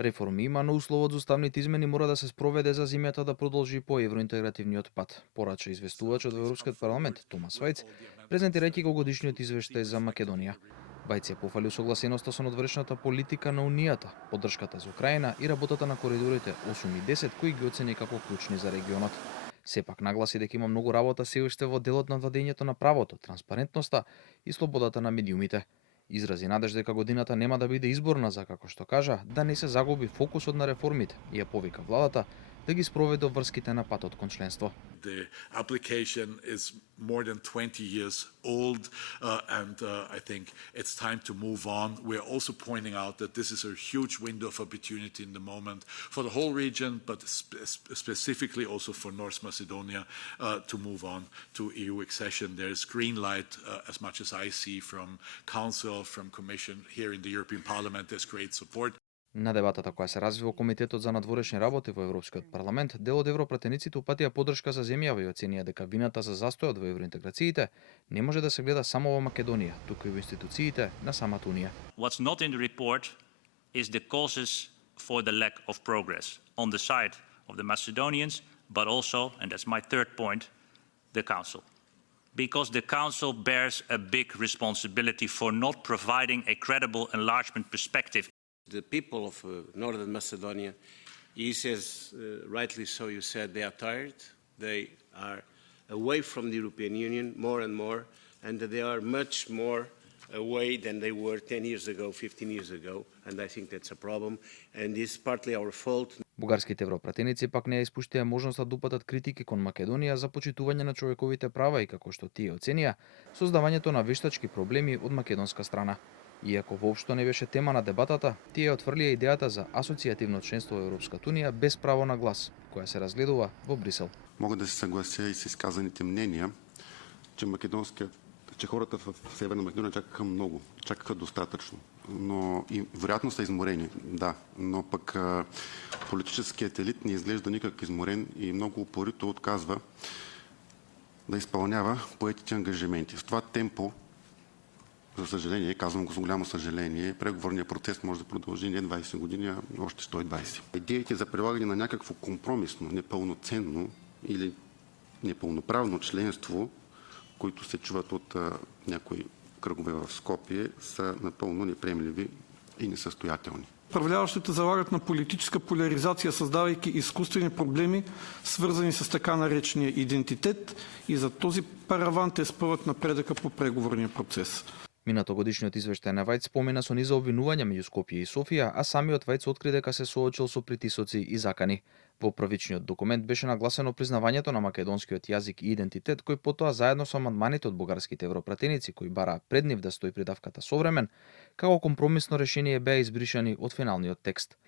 Реформи има, но условот за уставните измени мора да се спроведе за земјата да продолжи по евроинтегративниот пат, порача известувачот во Европскиот парламент Томас Вајц, презентирајќи го годишниот извештај за Македонија. Вајц ја пофали согласеноста со надворешната политика на Унијата, поддршката за Украина и работата на коридорите 8 и 10 кои ги оцени како клучни за регионот. Сепак нагласи дека има многу работа се уште во делот на владењето на правото, транспарентноста и слободата на медиумите. Изрази надежда дека годината нема да биде изборна за, како што кажа, да не се загуби фокусот на реформите и ја повика владата да ги спроведе врските на патот кон членство. The application is more than 20 years old, and I think it's time to move on. We're also pointing out that this is a huge window of opportunity in the moment for the whole region, but specifically also for North Macedonia to move on to EU accession. There's green light, as much as I see, from Council, from Commission, here in the European Parliament. There's great support. На дебатата која се разви во Комитетот за надворешни работи во Европскиот парламент, дел од европратениците упатија поддршка за земјава и оценија дека вината за застојот во евроинтеграциите не може да се гледа само во Македонија, туку и во институциите на самата Унија. What's not in the report is the causes for the lack of progress on the side of the Macedonians, but also, and that's my third point, the Council. Because the Council bears a big responsibility for not providing a credible enlargement perspective. The people of Northern Macedonia, he says, rightly so, you said, they are tired. They are away from the European Union more and more, and they are much more away than they were 10 years ago, 15 years ago, and I think that's a problem, and it's partly our fault. Бугарските европратеници пак не ја испуштија можноста да упатат критики кон Македонија за почитување на човековите права и, како што тие оценија, создавањето на вештачки проблеми од македонска страна. Иако воопшто не беше тема на дебатата, тие отфрлија идејата за асоцијативно членство во Европската унија без право на глас, која се разгледува во Брисел. Мога да се соглася и с изказаните мненија, че хората в Северна Македонија чакаха многу, чакаха достатъчно, но и вероятно са изморени, да, но пък политическият елит не изглежда никак изморен и много упорито отказва да изпълнява поетите ангажименти. В това темпо, за съжаление, казвам го с голямо съжаление, преговорният процес може да продължи не 20 години, а още 120. Идеите за прилагане на някакво компромисно, непълноценно или непълноправно членство, които се чуват от някои кръгове в Скопие, са напълно неприемливи и несъстоятелни. Управляващите залагат на политическа поляризация, създавайки изкуствени проблеми, свързани с така наречения идентитет, и за този параван те спъват напредъка по преговорния процес. Минатогодишниот извештај на Вајц спомена со низа обвинувања меѓу Скопје и Софија, а самиот Вајц откри дека се соочил со притисоци и закани. Во првичниот документ беше нагласено признавањето на македонскиот јазик и идентитет, кој потоа заедно со амандманите од бугарските европратеници кои бараа пред нив да стои придавката современ, како компромисно решение беа избришани од финалниот текст.